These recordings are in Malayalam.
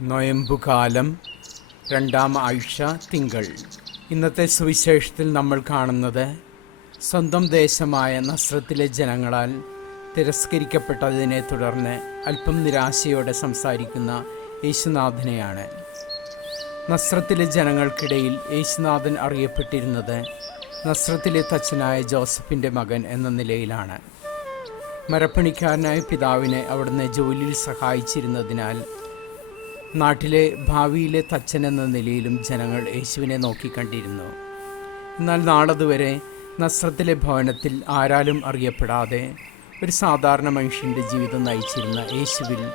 നൊയമ്പുകാലം രണ്ടാം ആഴ്ച തിങ്കൾ. ഇന്നത്തെ സുവിശേഷത്തിൽ നമ്മൾ കാണുന്നത് സ്വന്തം ദേശമായ നസ്രത്തിലെ ജനങ്ങളാൽ തിരസ്കരിക്കപ്പെട്ടതിനെ തുടർന്ന് അല്പം നിരാശയോടെ സംസാരിക്കുന്ന യേശുനാഥനെയാണ്. നസ്രത്തിലെ ജനങ്ങൾക്കിടയിൽ യേശുനാഥൻ അറിയപ്പെട്ടിരുന്നത് നസ്രത്തിലെ തച്ചനായ ജോസഫിന്റെ മകൻ എന്ന നിലയിലാണ്. മരപ്പണിക്കാരനായ പിതാവിനെ അവിടുന്ന് ജോലിയിൽ സഹായിച്ചിരുന്നതിനാൽ നാട്ടിലെ ഭാവിയിലെ തച്ചൻ എന്ന നിലയിലും ജനങ്ങൾ യേശുവിനെ നോക്കിക്കണ്ടിരുന്നു എന്നാൽ നാളതുവരെ നസ്രത്തിലെ ഭവനത്തിൽ ആരാലും അറിയപ്പെടാതെ ഒരു സാധാരണ മനുഷ്യന്റെ ജീവിതം നയിച്ചിരുന്ന യേശുവിൽ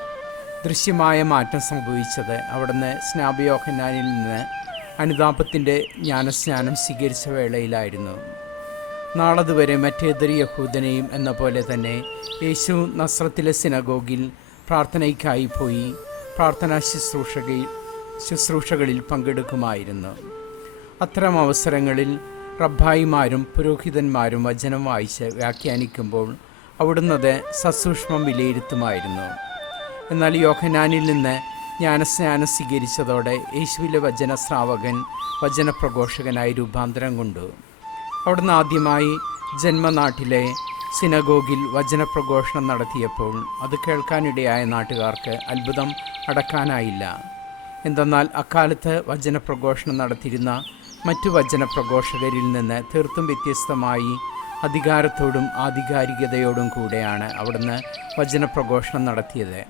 ദൃശ്യമായ മാറ്റം സംഭവിച്ചത് അവിടുന്ന് സ്നാപയോഹനാനിൽ നിന്ന് അനുതാപത്തിന്റെ ജ്ഞാനസ്നാനം സ്വീകരിച്ച വേളയിലായിരുന്നു. നാളതുവരെ മറ്റേതൊരു യഹൂദനെയും എന്ന പോലെ തന്നെ യേശു നസ്രത്തിലെ സിനഗോഗിൽ പ്രാർത്ഥനയ്ക്കായി പോയി പ്രാർത്ഥനാ ശുശ്രൂഷകയിൽ ശുശ്രൂഷകളിൽ പങ്കെടുക്കുമായിരുന്നു. അത്തരം അവസരങ്ങളിൽ റബ്ബായിമാരും പുരോഹിതന്മാരും വചനം വായിച്ച് വ്യാഖ്യാനിക്കുമ്പോൾ അവിടുന്നത് സസൂക്ഷ്മം വിലയിരുത്തുമായിരുന്നു. എന്നാൽ യോഹനാനിൽ നിന്ന് ജ്ഞാനസ്നാനം സ്വീകരിച്ചതോടെ യേശുവിലെ വചന ശ്രാവകൻ വചനപ്രഘോഷകനായി രൂപാന്തരം കൊണ്ടു. അവിടുന്ന് ആദ്യമായി ജന്മനാട്ടിലെ സിനഗോഗിൽ വചനപ്രഘോഷണം നടത്തിയപ്പോൾ അത് കേൾക്കാനിടയായ നാട്ടുകാർക്ക് അത്ഭുതം അടക്കാനായില്ല. എന്തെന്നാൽ അക്കാലത്ത് വചനപ്രഘോഷണം നടത്തിയിരുന്ന മറ്റു വചനപ്രഘോഷകരിൽ നിന്ന് തീർത്തും വ്യത്യസ്തമായി അധികാരത്തോടും ആധികാരികതയോടും കൂടെയാണ് അവിടുന്ന് വചനപ്രഘോഷണം നടത്തിയത്.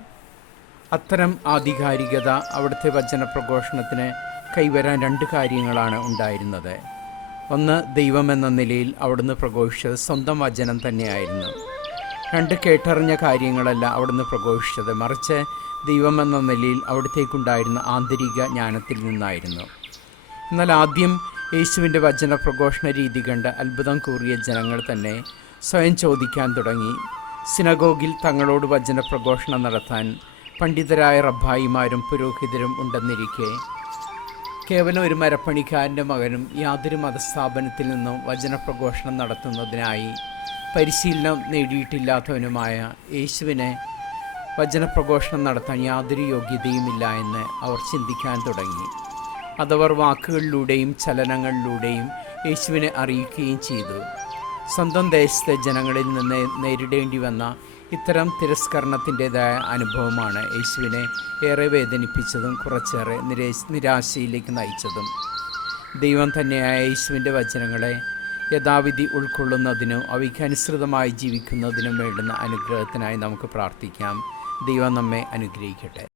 അത്തരം ആധികാരികത അവിടുത്തെ വചനപ്രഘോഷണത്തിന് കൈവരാൻ രണ്ട് കാര്യങ്ങളാണ് ഉണ്ടായിരുന്നത്. ഒന്ന് ദൈവമെന്ന നിലയിൽ അവിടുന്ന് പ്രഘോഷിച്ചത് സ്വന്തം വചനം തന്നെയായിരുന്നു. രണ്ട് കേട്ടറിഞ്ഞ കാര്യങ്ങളല്ല അവിടുന്ന് പ്രഘോഷിച്ചത്. മറിച്ച് ദൈവമെന്ന നിലയിൽ അവിടത്തേക്കുണ്ടായിരുന്ന ആന്തരിക ജ്ഞാനത്തിൽ നിന്നായിരുന്നു. എന്നാൽ ആദ്യം യേശുവിന്റെ വചന പ്രഘോഷണ രീതി കണ്ട് അത്ഭുതം കൂറിയ ജനങ്ങൾ തന്നെ സ്വയം ചോദിക്കാൻ തുടങ്ങി. സിനഗോഗിൽ തങ്ങളോട് വചന പ്രഘോഷണം നടത്താൻ പണ്ഡിതരായ റബ്ബായിമാരും പുരോഹിതരും ഉണ്ടെന്നിരിക്കെ കേവലം ഒരു മരപ്പണിക്കാരന്റെ മകനും യാതൊരു മതസ്ഥാപനത്തിൽ നിന്നും വചനപ്രഘോഷണം നടത്തുന്നതിനായി പരിശീലനം നേടിയിട്ടില്ലാത്തവനുമായ യേശുവിനെ വചനപ്രഘോഷണം നടത്താൻ യാതൊരു യോഗ്യതയുമില്ല എന്ന് അവർ ചിന്തിക്കാൻ തുടങ്ങി. അതവർ വാക്കുകളിലൂടെയും ചലനങ്ങളിലൂടെയും യേശുവിനെ അറിയിക്കുകയും ചെയ്തു. സ്വന്തം ദേശത്തെ ജനങ്ങളിൽ നിന്ന് നേരിടേണ്ടി വന്ന ഇത്തരം തിരസ്കരണത്തിന്റെതായ അനുഭവമാണ് യേശുവിനെ ഏറെ വേദനിപ്പിച്ചതും കുറച്ചേറെ നിരാശയിലേക്ക് നയിച്ചതും. ദൈവം തന്നെയായ യേശുവിന്റെ വചനങ്ങളെ യഥാവിധി ഉൾക്കൊള്ളുന്നതിനും അവയ്ക്ക് അനുസൃതമായി ജീവിക്കുന്നതിനും വേണ്ടുന്ന അനുഗ്രഹത്തിനായി നമുക്ക് പ്രാർത്ഥിക്കാം. ദൈവം നമ്മെ അനുഗ്രഹിക്കട്ടെ.